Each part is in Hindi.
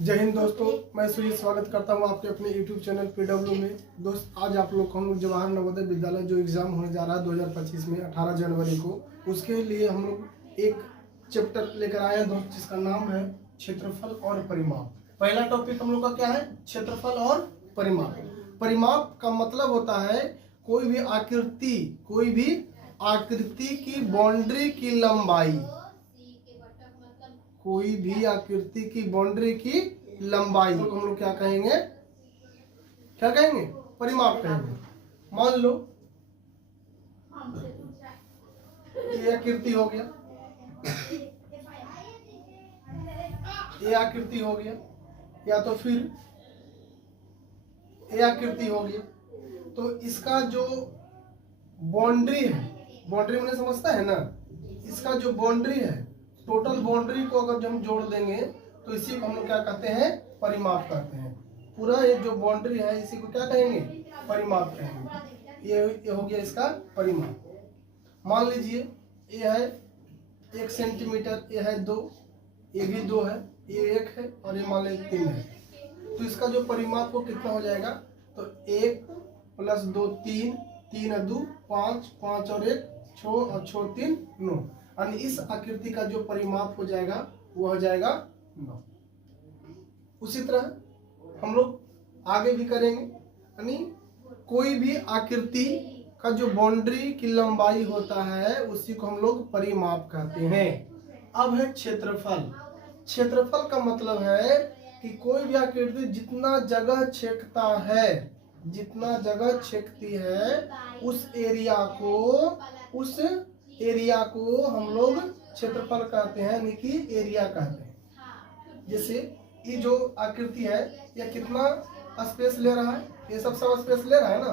जय हिंद दोस्तों, मैं सुजीत स्वागत करता हूं आपके अपने YouTube चैनल PW में। दोस्त, आज आप लोग को हम लोग जवाहर नवोदय विद्यालय जो एग्ज़ाम होने जा रहा है 2025 में 18 जनवरी को, उसके लिए हम लोग एक चैप्टर लेकर आए हैं दोस्त, जिसका नाम है क्षेत्रफल और परिमाप। पहला टॉपिक हम लोग का क्या है? क्षेत्रफल और परिमाप। परिमाप का मतलब होता है कोई भी आकृति की बाउंड्री की लंबाई, कोई भी आकृति की बाउंड्री की लंबाई को हम लोग क्या कहेंगे? परिमाप कहेंगे। मान लो ये आकृति हो गया, ये आकृति हो गया, या तो फिर ये आकृति हो गया। तो इसका जो बाउंड्री है, बाउंड्री मैंने समझता है ना, इसका जो बाउंड्री है, टोटल बाउंड्री को अगर हम जोड़ देंगे तो इसी को हम लोग क्या कहते हैं? परिमाप कहते हैं। पूरा ये जो बाउंड्री है इसी को क्या कहेंगे? परिमाप कहेंगे। ये हो गया इसका परिमाप। मान लीजिए ये है 1 सेंटीमीटर, ये है 2, ये भी 2 है, ये 1 है और ये मान लीजिए 3 है। तो इसका जो परिमाप को कितना हो जाएगा? तो 1 + 2 3, 3 × 2 5, 5 और 1 6 और 6 3 9। यानी इस आकृति का जो परिमाप हो जाएगा वो हो जाएगा 9। उसी तरह हम लोग आगे भी करेंगे। यानी कोई भी आकृति का जो बाउंड्री की लंबाई होता है उसी को हम लोग परिमाप कहते हैं। अब है क्षेत्रफल। क्षेत्रफल का मतलब है कि कोई भी आकृति जितना जगह छेदता है, जितना जगह छेदती है, उस एरिया को हम लोग क्षेत्रफल कहते हैं, यानी कि एरिया कहते हैं। जैसे ये जो आकृति है ये कितना स्पेस ले रहा है? ये सब स्पेस ले रहा है ना,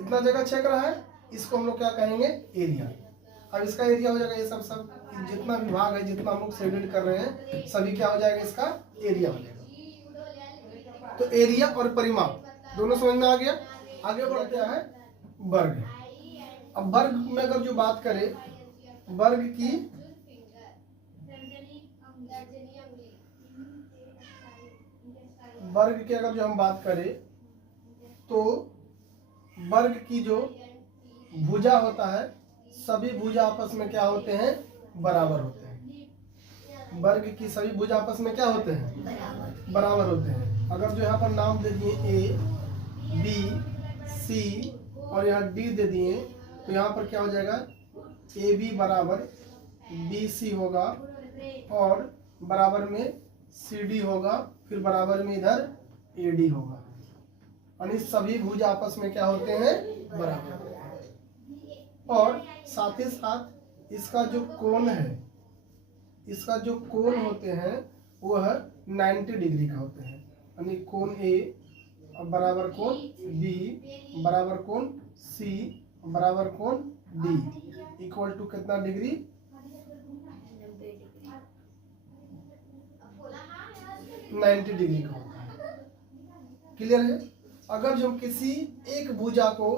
इतना जगह छेद रहा है, इसको हम लोग क्या कहेंगे? एरिया। अब इसका एरिया हो जाएगा, ये सब जितना भी भाग है, जितना हम लोग शेडेड कर रहे हैं, सभी क्या हो जाएगा? इसका एरिया हो जाएगा। तो एरिया और परिमाप दोनों समझ में आ गया। आगे बढ़ते हैं वर्ग। अब वर्ग में अगर जो बात करें, वर्ग की अगर जो हम बात करें तो वर्ग की जो भुजा होता है, सभी भुजा आपस में क्या होते हैं? बराबर होते हैं। वर्ग की सभी भुजा आपस में क्या होते हैं? बराबर होते हैं। अगर जो यहाँ पर नाम दे दिए A, B, C और यहाँ D दे दिए, तो यहाँ पर क्या हो जाएगा? AB बराबर BC होगा और बराबर में CD होगा, फिर बराबर में इधर AD होगा। और इस सभी भुज आपस में क्या होते हैं? बराबर। और साथ ही साथ इसका जो कोण है, इसका जो कोण होते हैं वो है 90 डिग्री का होते हैं। यानी कोण A बराबर कोण B बराबर कोण C बराबर कोण D इक्वल टू कितना डिग्री? 90 डिग्री का होता है। क्लियर है? अगर जो हम किसी एक भुजा को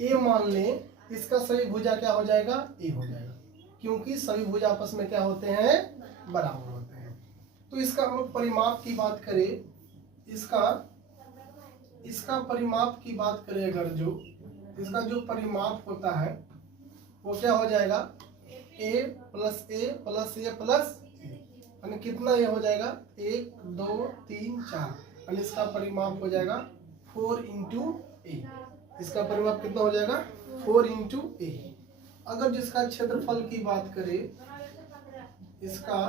A मान लें, इसका सभी भुजा क्या हो जाएगा? A हो जाएगा, क्योंकि सभी भुजा आपस में क्या होते हैं? बराबर होते हैं। तो इसका हम लोग परिमाप की बात करें, इसका परिमाप की बात करें अगर जो इसका जो परिमाप होता है वो क्या हो जाएगा? A + A + A + यानी कितना ये हो जाएगा? 1 2 3 4। यानी इसका परिमाप हो जाएगा 4 × A। इसका परिमाप कितना हो जाएगा? 4 × A। अगर जिसका क्षेत्रफल की बात करें, इसका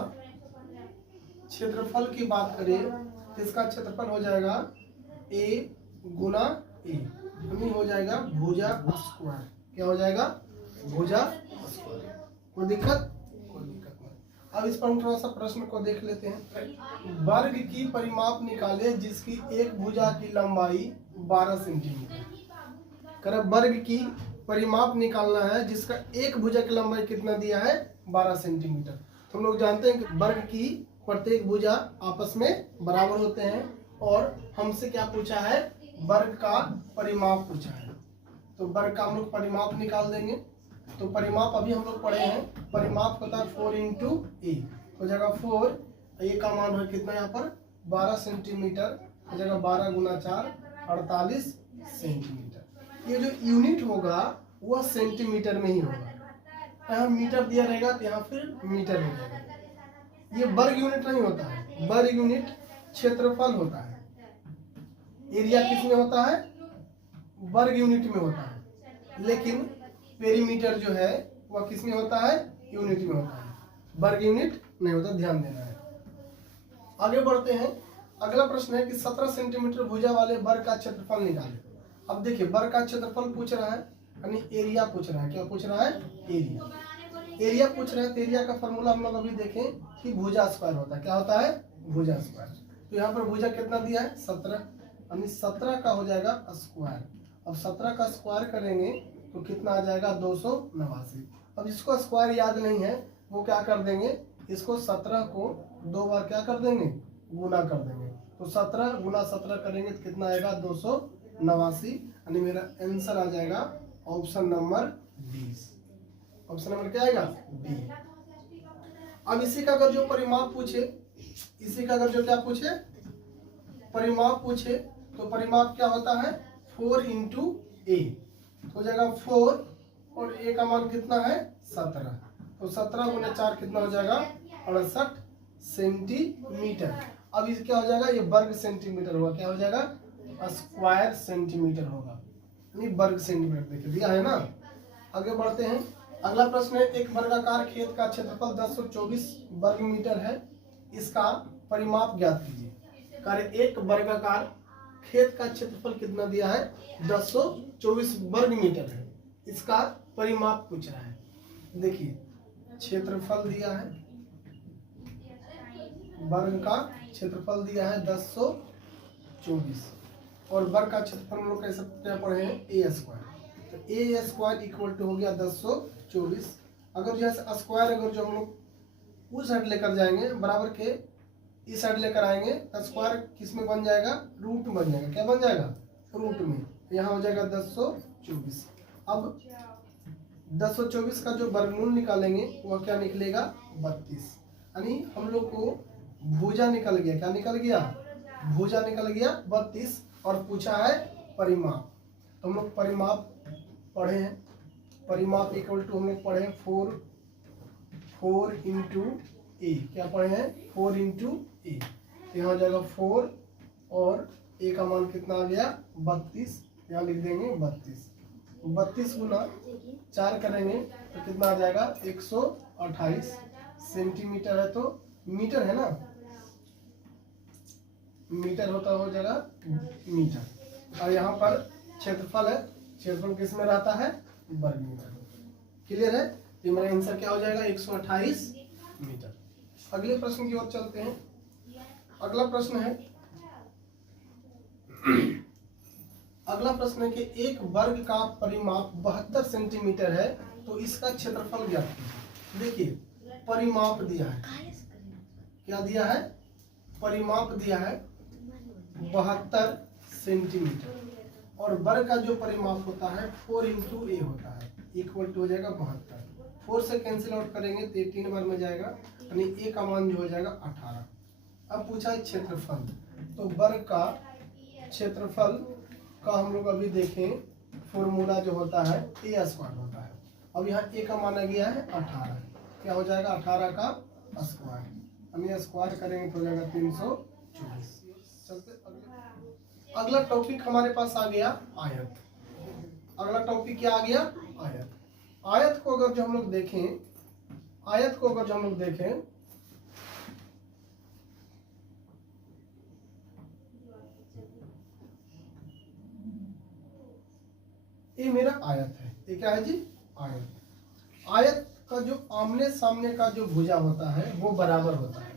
क्षेत्रफल की बात करें तो इसका क्षेत्रफल हो जाएगा A × A, यानी हो जाएगा भुजा स्क्वायर। क्या हो जाएगा? भुजा स्क्वायर। कोई दिक्कत नहीं। अब इस पर हम थोड़ा सा प्रश्न को देख लेते हैं। वर्ग की परिमाप निकाले जिसकी एक भुजा की लंबाई 12 सेंटीमीटर। कर वर्ग की परिमाप निकालना है जिसका एक भुजा की लंबाई कितना दिया है? 12 सेंटीमीटर। तो हम लोग जानते हैं कि वर्ग की प्रत्येक भुजा आपस में बराबर होते हैं, और हमसे क्या पूछा है? वर्ग का परिमाप पूछा है। तो वर्ग का हम लोग परिमाप निकाल देंगे। तो परिमाप अभी हम लोग पढ़े हैं, परिमाप होता है 4 × A। तो जगह 4, A का मान है कितना यहाँ पर? 12 सेंटीमीटर हो जाएगा, 12 गुना 4 48 सेंटीमीटर। ये जो यूनिट होगा वह सेंटीमीटर में ही होगा। यहाँ मीटर दिया रहेगा तो यहाँ फिर मीटर में रहेगा। ये वर्ग यूनिट नहीं होता है, वर्ग यूनिट क्षेत्रफल होता है। एरिया किस में होता है? वर्ग यूनिट में होता है। लेकिन पेरीमीटर जो है वह किस में होता है? यूनिट में होता है, वर्ग यूनिट नहीं होता, ध्यान देना है। आगे बढ़ते हैं। अगला प्रश्न है कि 17 सेंटीमीटर भुजा वाले वर्ग का क्षेत्रफल निकालें। अब देखिए, वर्ग का क्षेत्रफल पूछ रहा है, यानी एरिया पूछ रहा है। क्या पूछ रहा है? एरिया। एरिया पूछ रहा है तो एरिया का फॉर्मूला हम लोग अभी देखें कि भुजा स्क्वायर होता है। क्या होता है? भुजा स्क्वायर। तो यहाँ पर भुजा कितना दिया है? 17, यानी 17 का हो जाएगा स्क्वायर। अब 17 का स्क्वायर करेंगे तो कितना आ जाएगा? 289। अब जिसको स्क्वायर याद नहीं है वो क्या कर देंगे, इसको 17 को 2 बार क्या कर देंगे? गुना कर देंगे। तो 17 गुना 17 करेंगे तो कितना आएगा? 289, यानी मेरा आंसर आ जाएगा ऑप्शन नंबर 20। ऑप्शन नंबर क्या आएगा? बी। अब इसी का अगर जो परिमाप पूछे, इसी का अगर जो क्या पूछे? परिमाप पूछे, तो परिमाप क्या होता है? 4 इंटू ए हो जाएगा 4, और ए का मान कितना है? 17। तो 17 गुना 4 कितना हो जाएगा? 68 सेंटीमीटर। अब इस क्या हो जाएगा? ये वर्ग सेंटीमीटर होगा। क्या हो जाएगा? स्क्वायर सेंटीमीटर होगा, यानी वर्ग सेंटीमीटर। देखिए दिया है ना। आगे बढ़ते हैं। अगला प्रश्न है, एक वर्गाकार खेत का क्षेत्रफल 1024 वर्ग मीटर है, इसका परिमाप ज्ञात कीजिए। कार्य, एक वर्गाकार खेत का क्षेत्रफल कितना दिया है? 1024 वर्ग मीटर है, इसका परिमाप पूछ रहा है। देखिए, क्षेत्रफल दिया है, वर्ग का क्षेत्रफल दिया है 1024, और वर्ग का क्षेत्रफल हम लोग कैसे क्या पढ़े हैं? ए स्क्वायर। तो ए स्क्वायर इक्वल टू हो गया 1024। अगर जैसे स्क्वायर अगर जो हम लोग उस साइड लेकर जाएंगे, बराबर के इस साइड लेकर आएंगे, तो स्क्वायर किस में बन जाएगा? रूट में बन जाएगा। क्या बन जाएगा? रूट में। यहाँ हो जाएगा 1024। अब 1024 का जो वर्गमूल निकालेंगे वह क्या निकलेगा? 32। यानी हम लोग को भुजा निकल गया। क्या निकल गया? भुजा निकल गया 32, और पूछा है परिमाप। तो हम लोग परिमाप पढ़े हैं। परिमाप इक्वल टू हम लोग पढ़े हैं 4 इंटू ए। क्या पढ़े हैं? 4 इंटू ए। यहाँ हो जाएगा 4, और ए का मान कितना आ गया? 32। यहाँ लिख देंगे 32। 32 गुना 4 करेंगे तो कितना आ जाएगा? 128 सेंटीमीटर है, तो मीटर है ना, मीटर होता हो जाएगा मीटर। और यहाँ पर क्षेत्रफल है, क्षेत्रफल किस में रहता है? वर्ग मीटर। क्लियर है? तो मेरा आंसर क्या हो जाएगा? 128 मीटर। अगले प्रश्न की ओर चलते हैं। अगला प्रश्न है, अगला प्रश्न है कि एक वर्ग का परिमाप 72 सेंटीमीटर है, तो इसका क्षेत्रफल ज्ञात कीजिए। देखिए, परिमाप दिया है। क्या दिया है? परिमाप दिया है 72 सेंटीमीटर, और वर्ग का जो परिमाप होता है 4 इंटू ए होता है, इक्वल टू हो जाएगा 72। 4 से कैंसिल आउट करेंगे तो 3 बार में जाएगा, यानी ए का मान जो हो जाएगा 18। अब पूछा है क्षेत्रफल, तो वर्ग का क्षेत्रफल का हम लोग अभी देखें, फॉर्मूला जो होता है ए स्क्वायर होता है। अब यहाँ ए का माना गया है 18। क्या हो जाएगा? 18 का स्क्वायर, हम स्क्वायर करेंगे तो हो जाएगा 324। चलते अगला टॉपिक हमारे पास आ गया आयत। अगला टॉपिक क्या आ गया? आयत। आयत को अगर जो हम लोग देखें, आयत को अगर जो हम लोग देखें, ये मेरा आयत है। ये क्या है जी? आयत। आयत का जो आमने सामने का जो भुजा होता है वो बराबर होता है।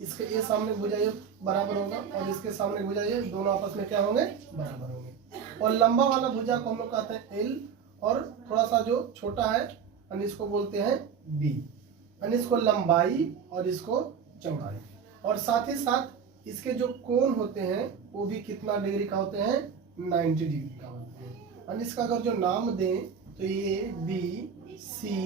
इसके ये सामने भुजा ये बराबर होगा, और इसके सामने भुजा ये, दोनों आपस में क्या होंगे? बराबर होंगे। और लंबा वाला भुजा को हम लोग कहते हैं एल, और थोड़ा सा जो छोटा है यानी इसको बोलते हैं बी, यानी इसको लंबाई और इसको चौड़ाई। और साथ ही साथ इसके जो कोण होते हैं वो भी कितना डिग्री का होते हैं? 90 डिग्री का होते हैं। यानी इसका अगर जो नाम दें तो ये बी सी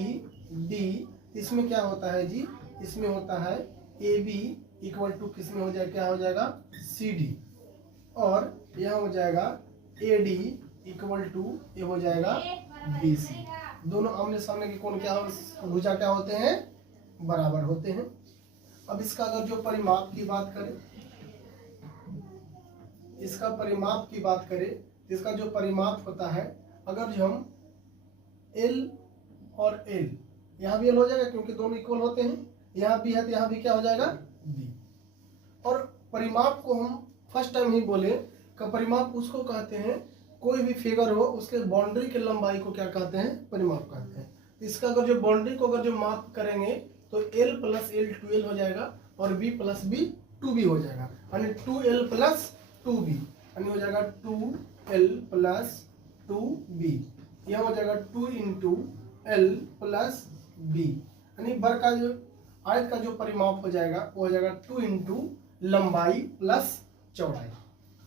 डी, इसमें क्या होता है जी? इसमें होता है ए बी इक्वल टू किस में हो जाएगा, क्या हो जाएगा, सी डी, और यह हो जाएगा ए डी इक्वल टू ये हो जाएगा बी सी। दोनों आमने सामने के कोण क्या हो, भुजा क्या होते हैं, बराबर होते हैं। अब इसका अगर जो परिमाप की बात करें, इसका परिमाप की बात करें, इसका जो परिमाप होता है, अगर जो हम L और L, यहाँ भी L हो जाएगा क्योंकि दोनों इक्वल होते हैं, यहाँ भी है तो यहाँ भी क्या हो जाएगा, B। और परिमाप को हम फर्स्ट टाइम ही बोले कि परिमाप उसको कहते हैं, कोई भी फिगर हो उसके बाउंड्री के लंबाई को क्या कहते हैं, परिमाप कहते हैं। इसका अगर जो बाउंड्री को अगर जो माप करेंगे तो L प्लस L 2L हो जाएगा और B प्लस B 2B हो जाएगा, यानी 2L प्लस 2B, यानी हो जाएगा 2L प्लस 2B। यह हो जाएगा 2 इंटू L प्लस B, यानी बर का जो आयत का जो परिमाप हो जाएगा वो हो जाएगा 2 इंटू लंबाई प्लस चौड़ाई।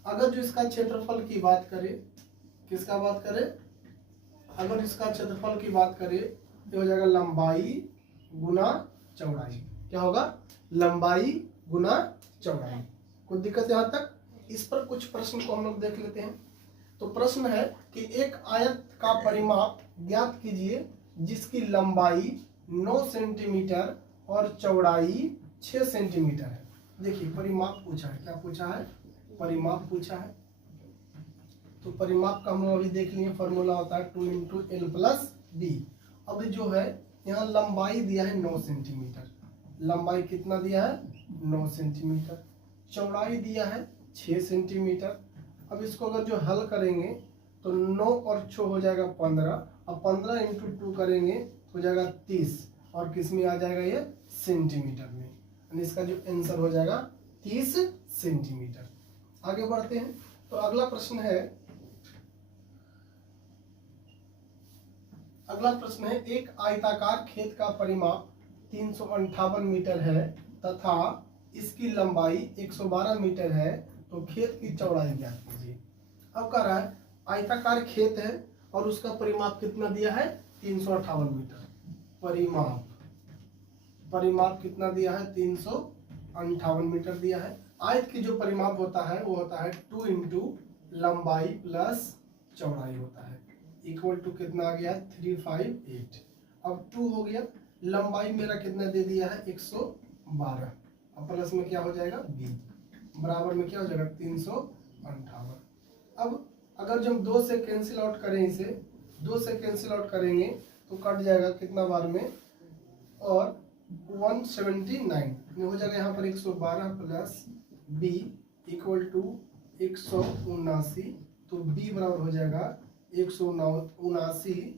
अगर जो इसका क्षेत्रफल की बात करें, किसका बात करें, अगर इसका क्षेत्रफल की बात करें तो हो जाएगा लंबाई गुना चौड़ाई। क्या होगा, लंबाई गुना चौड़ाई। कोई दिक्कत यहाँ तक? इस पर कुछ प्रश्न को हम लोग देख लेते हैं। तो प्रश्न है कि एक आयत का परिमाप ज्ञात कीजिए जिसकी लंबाई 9 सेंटीमीटर और चौड़ाई 6 सेंटीमीटर है। देखिए परिमाप पूछा है, क्या पूछा है, परिमाप पूछा है। तो परिमाप का हम लोग अभी देख लिए, फॉर्मूला होता है 2 इंटू एल प्लस बी। अब जो है यहाँ लंबाई दिया है 9 सेंटीमीटर, लंबाई कितना दिया है, 9 सेंटीमीटर, चौड़ाई दिया है 6 सेंटीमीटर। अब इसको अगर जो हल करेंगे तो 9 और 6 हो जाएगा 15, अब 15 इंटू 2 करेंगे हो जाएगा 30, और किस में आ जाएगा, ये सेंटीमीटर में, यानी इसका जो आंसर हो जाएगा 30 सेंटीमीटर। आगे बढ़ते हैं। तो अगला प्रश्न है, अगला प्रश्न है एक आयताकार खेत का परिमाप 358 मीटर है तथा इसकी लंबाई 112 मीटर है, तो खेत की चौड़ाई ज्ञात कीजिए। अब कह रहा है आयताकार खेत है और उसका परिमाप कितना दिया है, 358 मीटर। परिमाप, परिमाप कितना दिया है, 358 मीटर दिया है। आयत की जो परिमाप होता है वो होता है 2 इंटू लंबाई प्लस चौड़ाई होता है, इक्वल टू कितना आ गया, 358। अब 2 हो गया, लंबाई मेरा कितना दे दिया है, 112, अब प्लस में क्या हो जाएगा, b, बराबर में क्या हो जाएगा, 358। अब अगर जब 2 से कैंसिल आउट करें, इसे 2 से कैंसिल आउट करेंगे तो कट जाएगा कितना बार में, और 179 हो जाएगा यहाँ पर 112 प्लस b इक्वल टू 179, तो b बराबर हो जाएगा 179।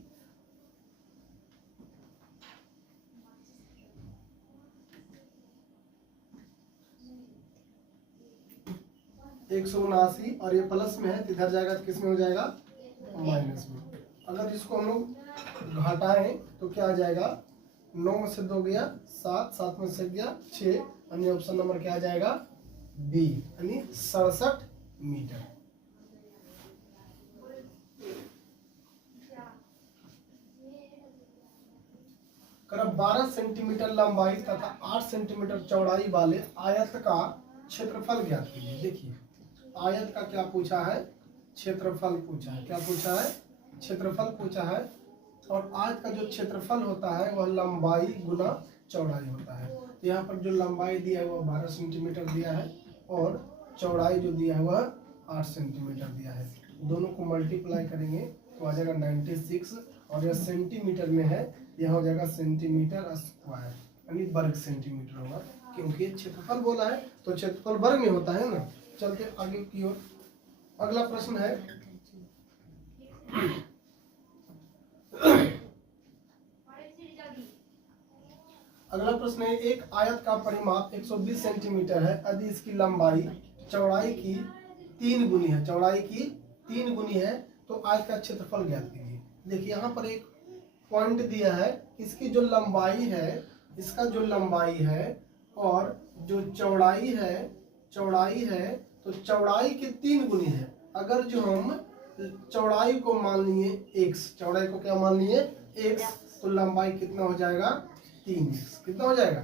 179 और ये प्लस में है तो इधर जाएगा तो किस में हो जाएगा, माइनस में। अगर इसको हम लोग घटाएं तो क्या आ जाएगा, 9 में से 2 गया 7, 7 में से गया 6, यानी ऑप्शन नंबर क्या आ जाएगा, बी, यानी 67 मीटर। करीब 12 सेंटीमीटर लंबाई तथा 8 सेंटीमीटर चौड़ाई वाले आयत का क्षेत्रफल ज्ञात कीजिए। देखिए आयत का क्या पूछा है, क्षेत्रफल पूछा है। क्या पूछा है, क्षेत्रफल पूछा है। और आयत का जो क्षेत्रफल होता है वह लंबाई गुना चौड़ाई होता है। तो यहाँ पर जो लंबाई दिया है वह 12 सेंटीमीटर दिया है और चौड़ाई जो दिया है वह 8 सेंटीमीटर दिया है। दोनों को मल्टीप्लाई करेंगे तो आ जाएगा 96, और यह सेंटीमीटर में है, यह हो जाएगा सेंटीमीटर स्क्वायर, यानी वर्ग सेंटीमीटर होगा, क्योंकि क्षेत्रफल बोला है तो क्षेत्रफल वर्ग में होता है ना। चलते आगे की ओर। अगला प्रश्न है अगला प्रश्न है एक आयत का परिमाप 120 सेंटीमीटर है यदि इसकी लंबाई चौड़ाई की 3 गुनी है, चौड़ाई की 3 गुनी है तो आयत का क्षेत्रफल ज्ञात कीजिए। देखिए यहाँ पर एक पॉइंट दिया है, इसकी जो लंबाई है, इसका जो लंबाई है और जो चौड़ाई है, चौड़ाई है तो चौड़ाई के 3 गुनी है। अगर जो हम चौड़ाई को मान लिए x, चौड़ाई को क्या मान लिए x, तो लंबाई कितना हो जाएगा 3x, कितना हो जाएगा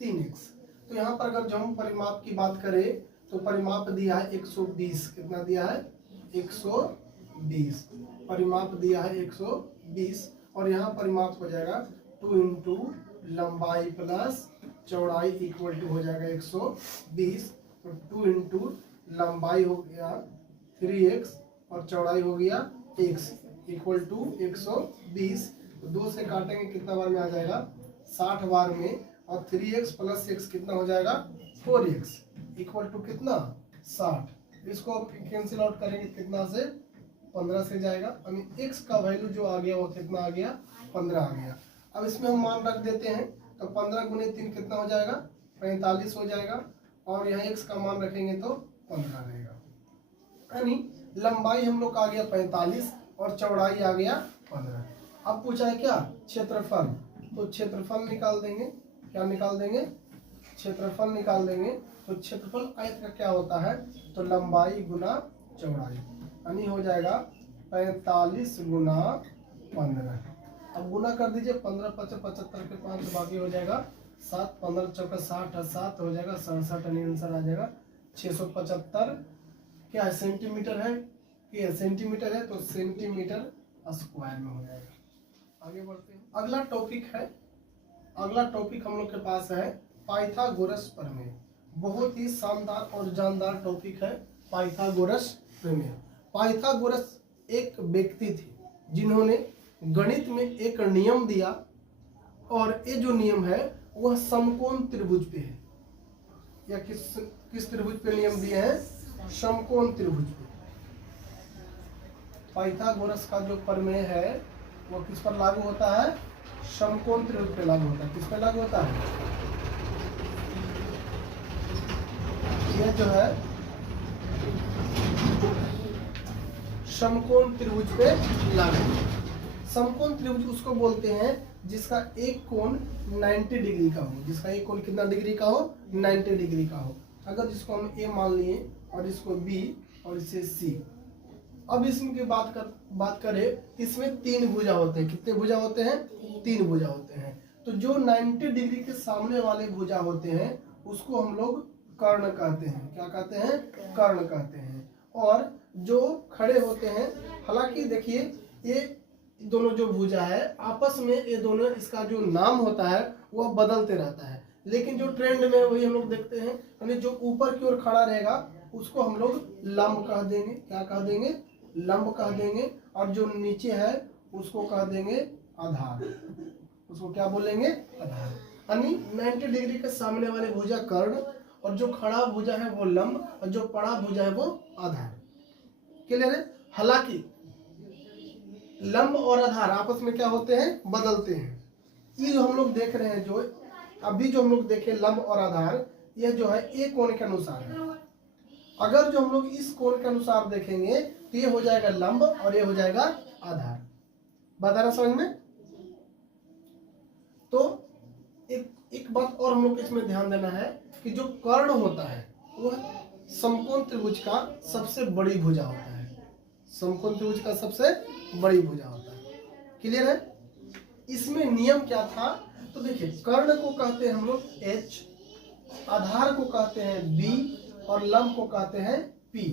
3x। तो यहाँ पर अगर जो हम परिमाप की बात करें तो परिमाप दिया है 120। कितना दिया है? 120। परिमाप दिया है 120 और यहाँ परिमाप हो जाएगा 2 इंटू लंबाई प्लस चौड़ाई इक्वल टू हो जाएगा 120। तो 2 इंटू लंबाई हो गया 3x और चौड़ाई हो गया x इक्वल टू 120। तो 2 से काटेंगे कितना बार में आ जाएगा? 60 बार में। और 3x प्लस x कितना हो जाएगा? 4x इक्वल टू कितना? 60। इसको कैंसिल आउट करेंगे कितना से? 15 से जाएगा। x का वैल्यू जो आ गया वो कितना आ गया? 15 आ गया। अब इसमें हम मान रख देते हैं तो 15 गुने 3 कितना हो जाएगा? 45 हो जाएगा। और यहाँ x का मान रखेंगे तो 15 रहेगा। यानी लंबाई हम लोग का आ गया 45 और चौड़ाई आ गया 15। अब पूछा है क्या? क्षेत्रफल। तो क्षेत्रफल निकाल देंगे। क्या निकाल देंगे? क्षेत्रफल निकाल देंगे। तो क्षेत्रफल आयत का क्या होता है? तो लंबाई गुना चौड़ाई, यानी हो जाएगा 45 गुना 15। अब गुना कर दीजिए। 15 5 75 के 5 बाकी हो जाएगा 7। 15 चौका 60 7 हो जाएगा 67। यानी आंसर आ जाएगा 675। क्या है? सेंटीमीटर है। ये सेंटीमीटर है तो सेंटीमीटर स्क्वायर में हो जाएगा। आगे बढ़ते हैं। अगला टॉपिक है, अगला टॉपिक हम लोग के पास है पाइथागोरस प्रमेय। बहुत ही शानदार और जानदार टॉपिक है पाइथागोरस प्रमेय। पाइथागोरस एक व्यक्ति थे जिन्होंने गणित में एक नियम दिया और ये जो नियम है वह समकोण त्रिभुज पे है। या किस त्रिभुज पे नियम दिए हैं? समकोण त्रिभुज पे। पाइथागोरस का जो प्रमेय है वो किस पर लागू होता है? समकोण त्रिभुज पे लागू होता है। किस पे लागू होता है? यह जो है समकोण त्रिभुज पे लागू। समकोण त्रिभुज उसको बोलते हैं जिसका एक कोण 90 डिग्री का हो। जिसका एक कोण कितना डिग्री का हो? 90 डिग्री का हो। अगर जिसको हम A मान लिए और इसको B और इसे C। अब इसमें की बात करें, इसमें 3 भुजा होते हैं। कितने भुजा होते हैं? 3 भुजा होते हैं। तो जो 90 डिग्री के सामने वाले भुजा होते हैं उसको हम लोग कर्ण कहते हैं। क्या कहते हैं? कर्ण कहते हैं। और जो खड़े होते हैं, हालांकि देखिए ये दोनों जो भुजा है आपस में ये दोनों, इसका जो नाम होता है वह बदलते रहता है, लेकिन जो ट्रेंड में वही हम लोग देखते हैं। यानी जो ऊपर की ओर खड़ा रहेगा उसको हम लोग लंब कह देंगे। क्या कह देंगे? लंब कह देंगे। और जो नीचे है उसको कह देंगे आधार। उसको क्या बोलेंगे? आधार। यानी 90 डिग्री के सामने वाले भुजा कर्ण और जो खड़ा भुजा है वो लंब और जो पड़ा भुजा है वो आधार। क्लियर है? हालांकि लंब और आधार आपस में क्या होते हैं? बदलते हैं। ये जो हम लोग देख रहे हैं, जो अभी जो हम लोग देखे लंब और आधार, यह जो है एक कोण के अनुसार है। अगर जो हम लोग इस कोण के अनुसार देखेंगे तो ये हो जाएगा लंब और ये हो जाएगा आधार। बता रहा समझ में? तो एक बात और हम लोग इसमें ध्यान देना है कि जो कर्ण होता है वह समकोण त्रिभुज का सबसे बड़ी भुजा होता है। समकोण त्रिभुज का सबसे बड़ी भुजा होता है। क्लियर है? इसमें नियम क्या था? तो देखिए, कर्ण को कहते हैं हम लोग H, आधार को कहते हैं B और लंब को कहते हैं P।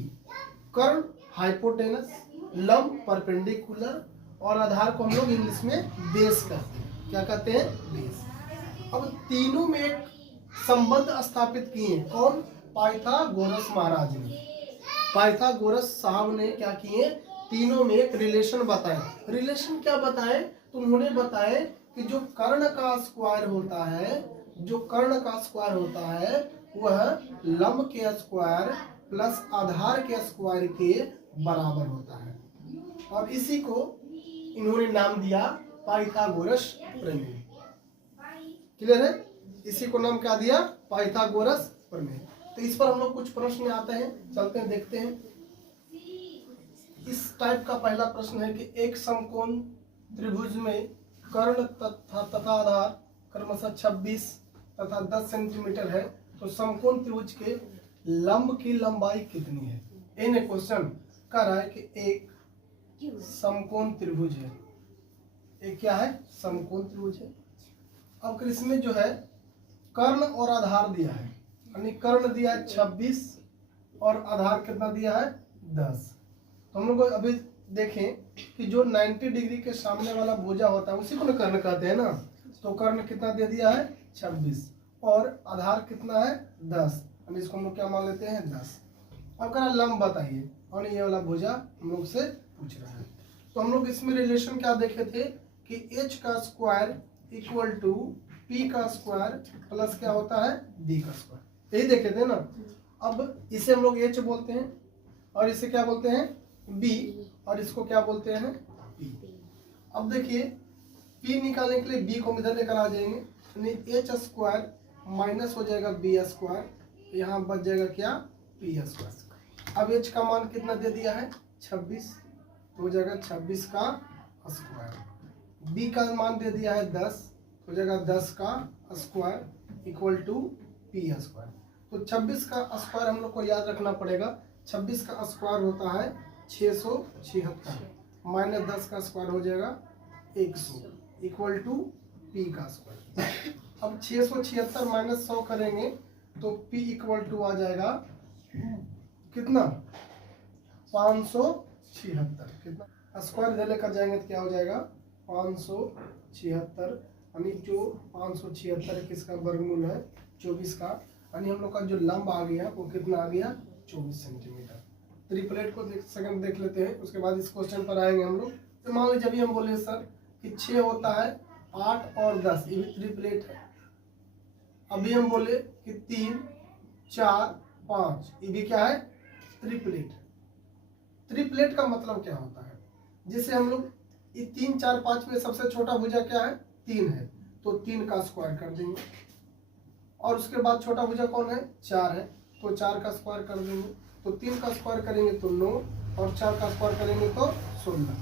कर्ण हाइपोटेनस, लंब परपेंडिकुलर और आधार को हम लोग इंग्लिश में बेस कहते हैं। क्या कहते हैं? बेस। अब तीनों में एक संबंध स्थापित किए। कौन? पाइथागोरस महाराज ने। पाइथागोरस साहब ने क्या किए? तीनों में एक रिलेशन बताए। रिलेशन क्या बताए? तो उन्होंने बताए कि जो कर्ण का स्क्वायर होता है, जो कर्ण का स्क्वायर होता है वह लंब के स्क्वायर प्लस आधार के स्क्वायर के बराबर होता है। और इसी को इन्होंने नाम दिया पाइथागोरस प्रमेय। क्लियर है? इसी को नाम क्या दिया? पाइथागोरस प्रमेय। तो इस पर हम लोग कुछ प्रश्न आते हैं, चलते हैं देखते हैं। इस टाइप का पहला प्रश्न है कि एक समकोण त्रिभुज में कर्ण तथा आधार क्रमशः 26 तथा 10 सेंटीमीटर है, तो समकोण त्रिभुज के लंब की लंबाई कितनी है? इन क्वेश्चन कह रहा है कि एक समकोण त्रिभुज है। एक क्या है? समकोण त्रिभुज है। अब इसमें जो है कर्ण और आधार दिया है, यानी कर्ण दिया है 26 और आधार कितना दिया है 10। तो हम लोग अभी देखें कि जो 90 डिग्री के सामने वाला भुजा होता है उसी को ना कर्ण कहते हैं ना। तो कर्ण कितना दे दिया है 26 और आधार कितना है 10, हम इसको हम लोग क्या मान लेते हैं 10। अब कह लंब बताइए, और ये वाला भुजा हम लोग से पूछ रहा है। तो हम लोग इसमें रिलेशन क्या देखे थे कि h का स्क्वायर इक्वल टू p का स्क्वायर प्लस क्या होता है d का स्क्वायर, यही देखे थे ना। अब इसे हम लोग h बोलते हैं और इसे क्या बोलते हैं b, और इसको क्या बोलते हैं p। अब देखिए p निकालने के लिए b को हम इधर लेकर आ जाएंगे, यानी h स्क्वायर माइनस हो जाएगा b स्क्वायर, यहाँ बच जाएगा क्या p स्क्वायर। अब h का मान कितना दे दिया है 26, तो हो जाएगा 26 का स्क्वायर। b का मान दे दिया है 10, तो हो जाएगा 10 का square equal to p square. तो 26 का स्क्वायर हम लोग को याद रखना पड़ेगा, 26 का स्क्वायर होता है 676 माइनस 10 का स्क्वायर हो जाएगा 100 इक्वल टू p का स्क्वायर। अब 676 माइनस 100 करेंगे तो p इक्वल टू आ जाएगा कितना 576, कितना स्क्वायर इधर लेकर जाएंगे तो क्या हो जाएगा 576, यानी जो 576 किसका वर्गमूल है 24 का, यानी हम लोग का जो लंब आ गया वो कितना आ गया 24 सेंटीमीटर। ट्रिपलेट को सेकंड देख लेते हैं, उसके बाद इस क्वेश्चन पर आएंगे हम लोग। तो मान लीजिए अभी हम बोले सर कि 6 होता है 8 और 10, ये भी ट्रिपलेट है। अभी हम बोले कि 3 4 5, ये भी क्या है ट्रिपलेट। ट्रिपलेट का मतलब क्या होता है, जिसे हम लोग ये 3 4 5 में सबसे छोटा भुजा क्या है 3 है, तो 3 का स्क्वायर कर देंगे, और उसके बाद छोटा भुजा कौन है 4 है, तो 4 का स्क्वायर कर देंगे। तो 3 का स्क्वायर करेंगे तो 9, और 4 का स्क्वायर करेंगे तो 16,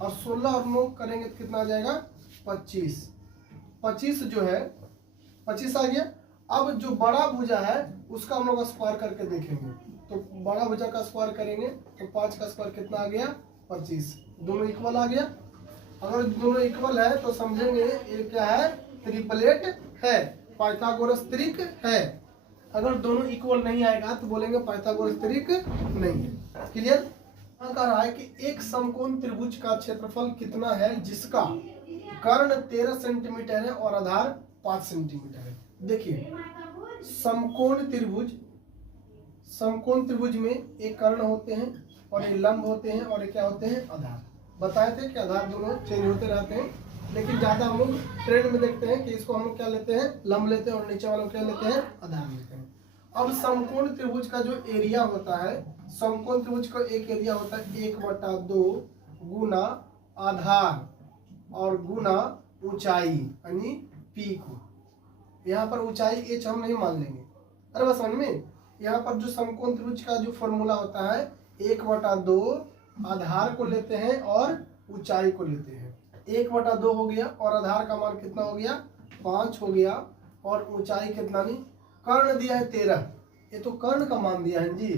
और 16 और 9 करेंगे तो कितना आ जाएगा 25। 25 जो है 25 आ गया। अब जो बड़ा भुजा है उसका हम लोग स्क्वायर करके देखेंगे, तो बड़ा भुजा का स्क्वायर करेंगे तो 5 का स्क्वायर कितना आ गया 25, दोनों इक्वल आ गया। अगर दोनों इक्वल है तो समझेंगे ये क्या है ट्रिपलेट है, पाइथागोरस त्रिक है। अगर दोनों इक्वल नहीं आएगा तो बोलेंगे पाइथागोरस त्रिक नहीं है। क्लियर। कह रहा है कि एक समकोण त्रिभुज का क्षेत्रफल कितना है जिसका कर्ण 13 सेंटीमीटर है और आधार 5 सेंटीमीटर है। देखिए समकोण त्रिभुज में एक कर्ण होते हैं और एक लंब होते हैं और एक क्या होते हैं आधार। बताए थे कि आधार दोनों चेंज होते रहते हैं, लेकिन ज्यादा हम लोग ट्रेंड में देखते हैं कि इसको हम लोग क्या लेते हैं लंब लेते हैं और नीचे वालों क्या लेते हैं आधार लेते हैं। अब समकोण त्रिभुज का जो एरिया होता है, समकोण त्रिभुज का एक एरिया होता है 1/2 गुना आधार और गुना ऊंचाई यानी p को। यहाँ पर ऊंचाई h हम नहीं मान लेंगे। अरे बस समझ में, यहाँ पर जो समकोण त्रिभुज का जो फॉर्मूला होता है 1/2 आधार को लेते हैं और ऊंचाई को लेते हैं। 1/2 हो गया और आधार का मान कितना हो गया 5 हो गया, और ऊंचाई कितना नहीं, कर्ण दिया है 13, ये तो कर्ण का मान दिया है जी,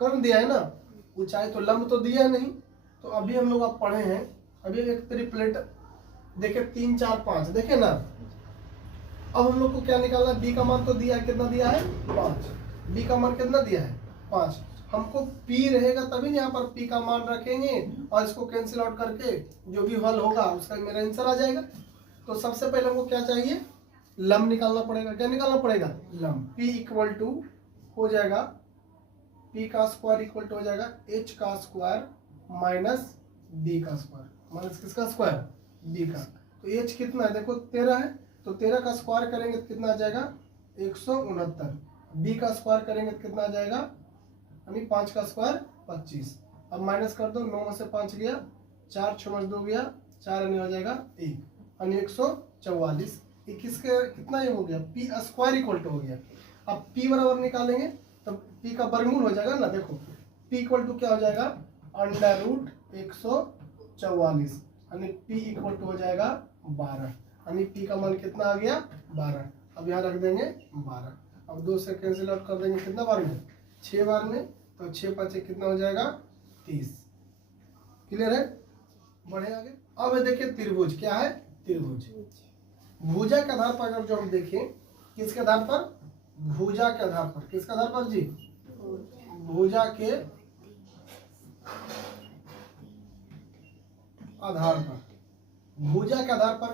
कर्ण दिया है ना, ऊंचाई तो लंब तो दिया नहीं। तो अभी हम लोग आप पढ़े हैं, अभी एक ट्रिपलेट देखे 3 4 5 देखे ना। अब हम लोग को क्या निकालना है, b का मान तो दिया है, कितना दिया है 5, b का मान कितना दिया है 5। हमको p रहेगा तभी यहाँ पर p का मान रखेंगे और इसको कैंसिल आउट करके जो भी हल होगा उसका मेरा आंसर आ जाएगा। तो सबसे पहले हमको क्या चाहिए लंब निकालना पड़ेगा। क्या निकालना पड़ेगा लंब। p इक्वल टू हो जाएगा p का स्क्वायर इक्वल टू हो जाएगा h का स्क्वायर माइनस b का स्क्वायर, माइनस किसका स्क्वायर b का। तो h कितना है देखो 13 है, तो 13 का स्क्वायर करेंगे तो कितना आ जाएगा 169, b का स्क्वायर करेंगे तो कितना आ जाएगा यानी 5 का स्क्वायर 25। अब माइनस कर दो, 9 में से 5 गया, 4 6 में 2 गया, 4 यानी हो जाएगा 1 यानी 144। किसके कितना ये हो गया p स्क्वायर इक्वल टू हो गया। अब p बराबर निकालेंगे तब p का वर्गमूल हो जाएगा ना, देखो p इक्वल टू क्या हो जाएगा √144 यानी p इक्वल टू हो जाएगा 12, यानी p का मान कितना आ गया 12। अब यहाँ रख देंगे 12, अब 2 से कैंसिल आउट कर देंगे कितना बार में 6 बार में, तो 6 5 कितना हो जाएगा 30। क्लियर है, बढ़े आगे। अब देखिए त्रिभुज क्या है, त्रिभुज भुजा के आधार पर अगर जो हम देखें किसके आधार पर? भुजा के आधार पर। किसके आधार पर जी? भुजा के आधार पर। भुजा के आधार पर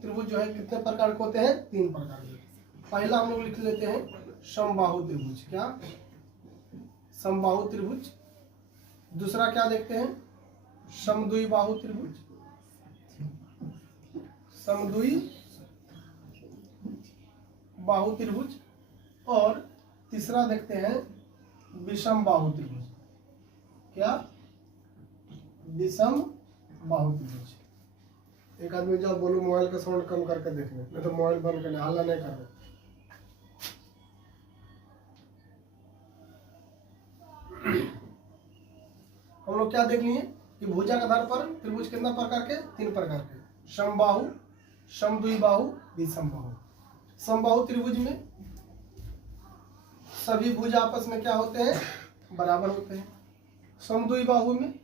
त्रिभुज जो है कितने प्रकार के होते हैं? 3 प्रकार के। पहला हम लोग लिख लेते हैं समबाहु त्रिभुज। क्या? समबाहु त्रिभुज। दूसरा क्या देखते हैं? समद्विबाहु त्रिभुज। समद्विबाहु त्रिभुज। और तीसरा देखते हैं विषमबाहु त्रिभुज। क्या? विषमबाहु त्रिभुज। एक आदमी जाओ बोलो मोबाइल का साउंड कम करके देख ले, नहीं तो मोबाइल बंद कर ले, हल्ला नहीं कर रहे। हम लोग क्या देख लिए कि भुजा के आधार पर त्रिभुज कितना प्रकार के? 3 प्रकार के। समबाहु, समद्विबाहु, विषमबाहु। समबाहु त्रिभुज में सभी भुजा आपस में क्या होते हैं? बराबर होते हैं। समद्विबाहु में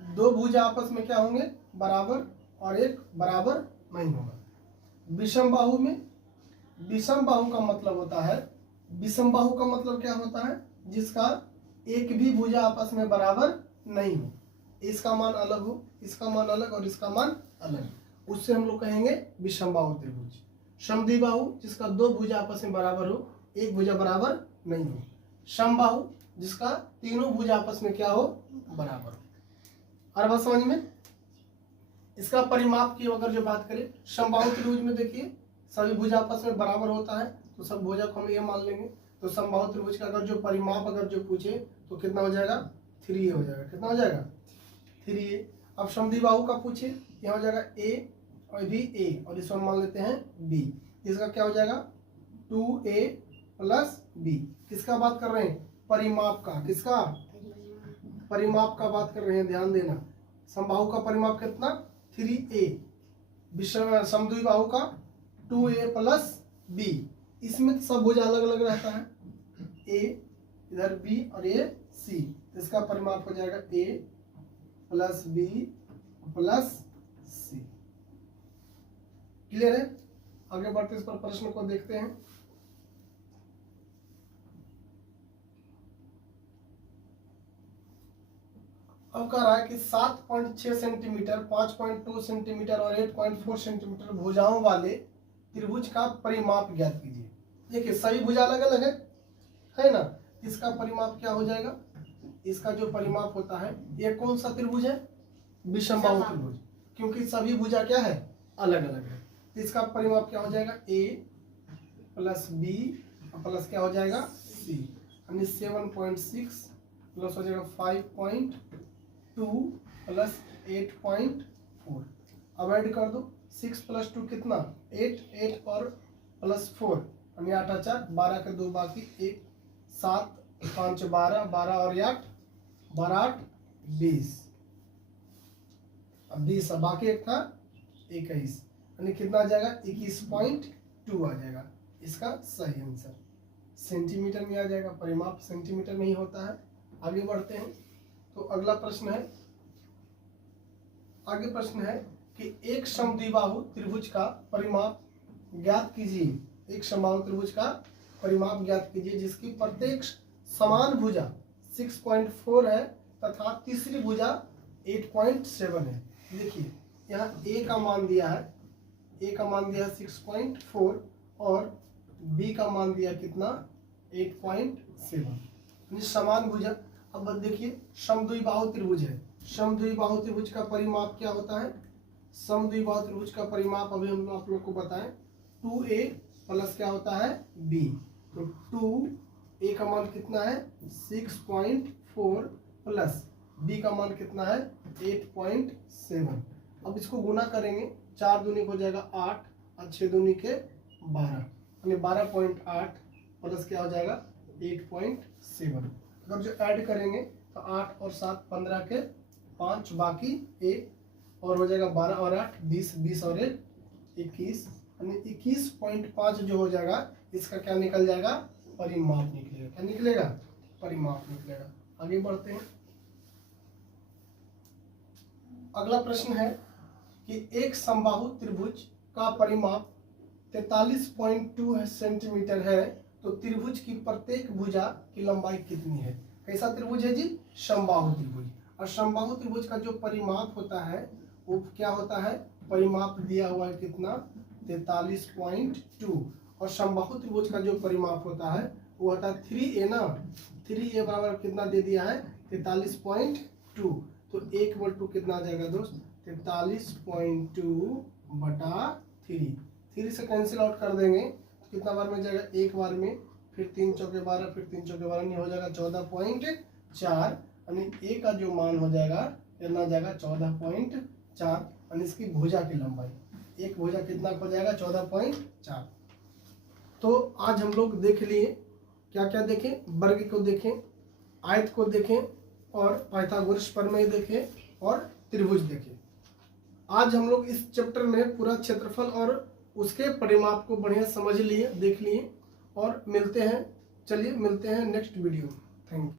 2 भुजा आपस में क्या होंगे? बराबर, और एक बराबर नहीं होगा। विषमबाहु में, विषमबाहु का मतलब होता है, विषमबाहु का मतलब क्या होता है? जिसका एक भी भुजा आपस में बराबर नहीं हो, इसका मान अलग हो, इसका मान अलग और इसका मान अलग, उससे हम लोग कहेंगे विषमबाहु त्रिभुज। समद्विबाहु जिसका 2 भुजा आपस में बराबर हो, एक भुजा बराबर नहीं हो। समबाहु जिसका तीनों भुजा आपस में क्या हो? बराबर हो। और बात समझ में? इसका परिमाप की अगर जो बात करें, समबाहु त्रिभुज में देखिए सभी भुजा आपस में बराबर होता है, तो सब भुजा को हम ये मान लेंगे। तो समबाहु त्रिभुज का अगर जो परिमाप अगर जो पूछे तो कितना हो जाएगा? 3a हो जाएगा। कितना हो जाएगा? 3a। अब समद्विबाहु का पूछे, यहाँ हो जाएगा a और भी a, और इसको हम मान लेते हैं b। इसका क्या हो जाएगा? 2a + b। किसका बात कर रहे हैं? परिमाप का। किसका? परिमाप का बात कर रहे हैं, ध्यान देना। समबाहु का परिमाप कितना? 3a। समद्विबाहु का 2a + b। इसमें सब भुजा अलग अलग रहता है, a इधर b और a c। इसका परिमाप हो जाएगा a + b + c। क्लियर है? आगे बढ़ते इस पर प्रश्न को देखते हैं। अब कह रहा है कि 7.6 सेंटीमीटर, 5.2 सेंटीमीटर और 8.4 सेंटीमीटर भुजाओं वाले त्रिभुज का परिमाप ज्ञात कीजिए। देखिए सभी भुजा अलग अलग है ना? इसका परिमाप क्या हो जाएगा? इसका जो परिमाप होता है, ये कौन सा त्रिभुज है? विषमबाहु त्रिभुज, क्योंकि सभी भुजा क्या है? अलग अलग है। तो इसका परिमाप क्या हो जाएगा? a + b प्लस क्या हो जाएगा? c, यानी 7.6 प्लस हो जाएगा 5.2 प्लस 8.4। अब ऐड कर दो, 6 + 2 कितना? 8, 8 और +4 यानी 8 × 4 12 के 2 बाकी 1, 7 5 12, 12 और 8 12 8 20। अब 20 बाकी एक था 21, यानी कितना आ जाएगा? 21.2 आ जाएगा इसका सही आंसर। सेंटीमीटर में आ जाएगा, परिमाप सेंटीमीटर में ही होता है। आगे बढ़ते हैं। तो अगला प्रश्न है, आगे प्रश्न है कि एक समद्विबाहु त्रिभुज का परिमाप ज्ञात कीजिए। एक समबाहु त्रिभुज का परिमाप ज्ञात कीजिए जिसकी प्रत्येक समान भुजा 6.4 है तथा तीसरी भुजा 8.7 है। देखिए यहाँ a का मान दिया है, a का मान दिया 6.4 और b का मान दिया कितना? 8.7। समान भुजा। अब देखिए समद्विबाहु त्रिभुज है, समद्विबाहु त्रिभुज का परिमाप क्या होता है? समद्विबाहु त्रिभुज का परिमाप अभी हम आप लोग को बताएं, 2a प्लस क्या होता है? b। तो 2a का मान कितना है? 6.4 प्लस b का मान कितना है? 8.7। अब इसको गुना करेंगे, 4 दूनी हो जाएगा 8 और 6 दूनी के 12, यानी 12.8 प्लस क्या हो जाएगा? 8.7। अगर जो ऐड करेंगे तो 8 और 7 15 के 5 बाकी 1 और हो जाएगा 12 और 8 20, 20 और 1 21, यानी 21.5 जो हो जाएगा इसका क्या निकल जाएगा? परिमाप निकलेगा। क्या निकलेगा? परिमाप निकलेगा। आगे बढ़ते हैं। अगला प्रश्न है कि एक समबाहु त्रिभुज का परिमाप 43.2 सेंटीमीटर है, तो त्रिभुज की प्रत्येक भुजा की लंबाई कितनी है? कैसा त्रिभुज है जी? समबाहु त्रिभुज। और समबाहु त्रिभुज का जो परिमाप होता है वो क्या होता है? परिमाप दिया हुआ है कितना? 43.2। और समबाहु त्रिभुज का जो परिमाप होता है वो होता है 3a ना। 3a बराबर कितना दे दिया है? 43.2। तो 1/2 कितना आ जाएगा दोस्त? 43.2 बटा 3। 3 से कैंसिल आउट कर देंगे तो कितना बार में जाएगा? एक बार में, फिर 3 चौके 12, फिर 3 चौके 12, नहीं हो जाएगा 14.4। यानी ए का जो मान हो जाएगा कितना जाएगा? 14.4। यानी इसकी भुजा की लंबाई, एक भुजा कितना हो जाएगा? 14.4। तो आज हम लोग देख लिए, क्या क्या देखें? वर्ग को देखें, आयत को देखें, और पाइथागोरस प्रमेय देखें, और त्रिभुज देखें। आज हम लोग इस चैप्टर में पूरा क्षेत्रफल और उसके परिमाप को बढ़िया समझ लिए, देख लिए, और मिलते हैं, चलिए मिलते हैं नेक्स्ट वीडियो। Thank you.